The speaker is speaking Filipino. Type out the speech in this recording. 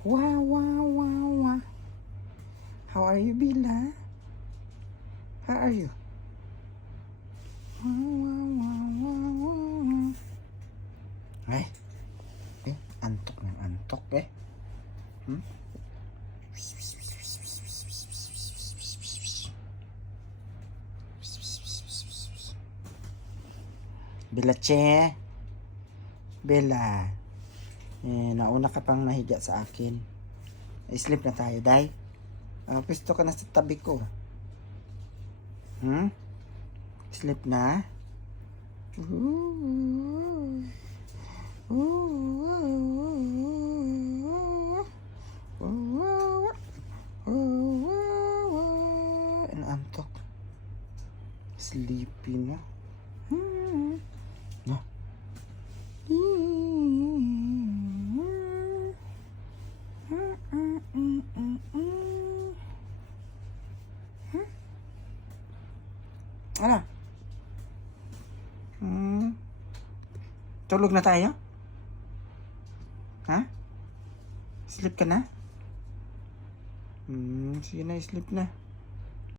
Wow, wow, wow, wow. How are you, Bila? How are you? Wow, wow, wow, wow, wow. Ay, antok ng antok Hmm? Bella, che. Bella. Nauna ka pang nahiga sa akin. Sleep na tayo, day. Pisto ka na sa tabi ko. Sleep na? Ooh. Antok. Sleepy na. No. Ano? Tulog na tayo? Ha? Sleep ka na? Sige na, sleep na.